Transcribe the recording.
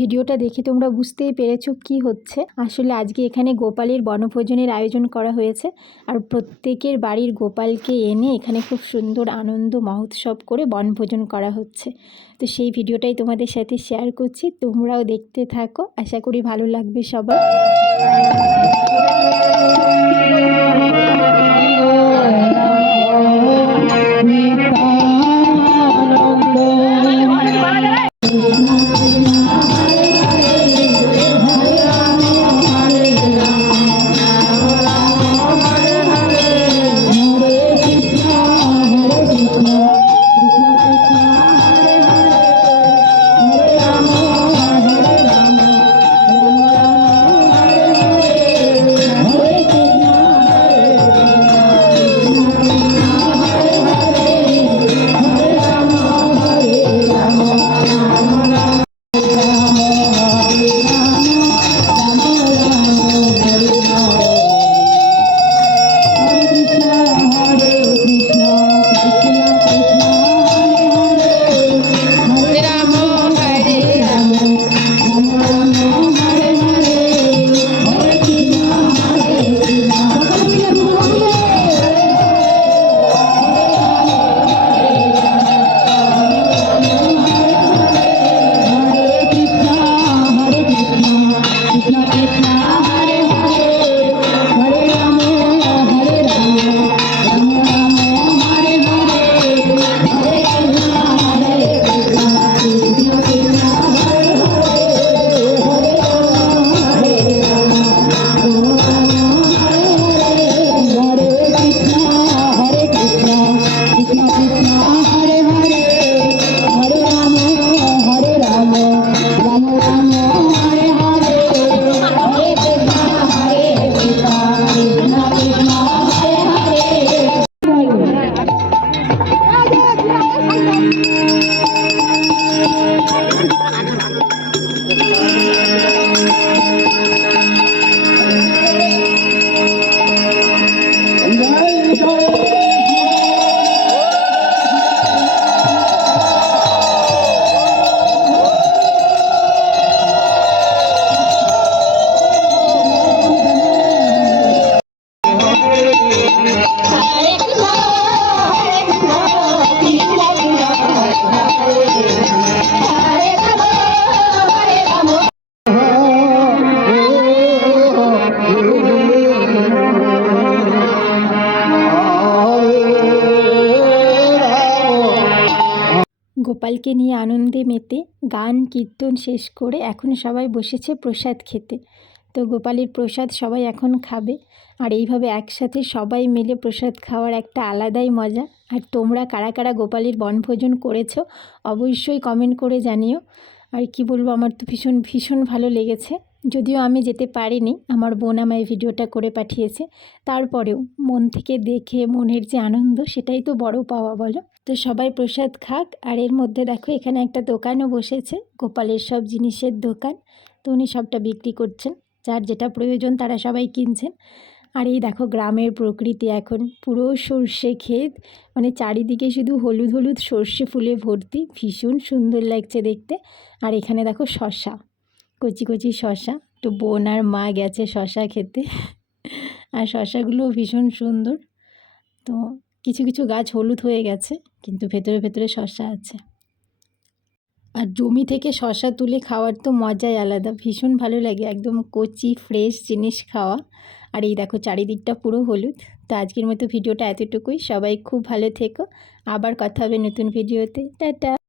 ভিডিওটা দেখে তোমরা বুঝতেই পেরেছ কি হচ্ছে। আসলে আজকে এখানে গোপালের বনভোজনের আয়োজন করা হয়েছে আর প্রত্যেকের বাড়ির গোপালকে এনে এখানে খুব সুন্দর আনন্দ মহোৎসব করে বনভোজন করা হচ্ছে। তো সেই ভিডিওটাই তোমাদের সাথে শেয়ার করছি, তোমরাও দেখতে থাকো। আশা করি ভালো লাগবে সবার। গোপালকে নিয়ে আনন্দে মেতে গান, কীর্তন শেষ করে এখন সবাই বসেছে প্রসাদ খেতে। তো গোপালের প্রসাদ সবাই এখন খাবে। আর এইভাবে একসাথে সবাই মিলে প্রসাদ খাওয়ার একটা আলাদাই মজা। আর তোমরা কারা কারা গোপালের বনভোজন করেছ অবশ্যই কমেন্ট করে জানিও। আর কি বলব, আমার তো ভীষণ ভীষণ ভালো লেগেছে। যদিও আমি যেতে পারিনি, আমার বোন আমায় ভিডিওটা করে পাঠিয়েছে। তারপরেও মন থেকে দেখে, মনের যে আনন্দ, সেটাই তো বড় পাওয়া বলো। তো সবাই প্রসাদ খাক। আর এর মধ্যে দেখো, এখানে একটা দোকানও বসেছে, গোপালের সব জিনিসের দোকান। তো উনি সবটা বিক্রি করছেন, যার যেটা প্রয়োজন তারা সবাই কিনছেন। আর এই দেখো, গ্রামের প্রকৃতি এখন পুরো সর্ষে ক্ষেত। মানে চারিদিকে শুধু হলুদ হলুদ সর্ষে ফুলে ভর্তি। ভীষণ সুন্দর লাগছে দেখতে। আর এখানে দেখো শশা কচি কচি শশা তো বোন আর মা গেছে শশা খেতে। আর শশাগুলোও ভীষণ সুন্দর। তো কিছু কিছু গাছ হলুদ হয়ে গেছে, কিন্তু ভেতরে ভেতরে শশা আছে। আর জমি থেকে শশা তুলে খাওয়ার তো মজাই আলাদা, ভীষণ ভালো লাগে। একদম কচি ফ্রেশ জিনিস খাওয়া। আর এই দেখো চারিদিকটা পুরো হলুদ। তো আজকের মতো ভিডিওটা এতটুকুই। সবাই খুব ভালো থেকো। আবার কথা হবে নতুন ভিডিওতে। টাটা!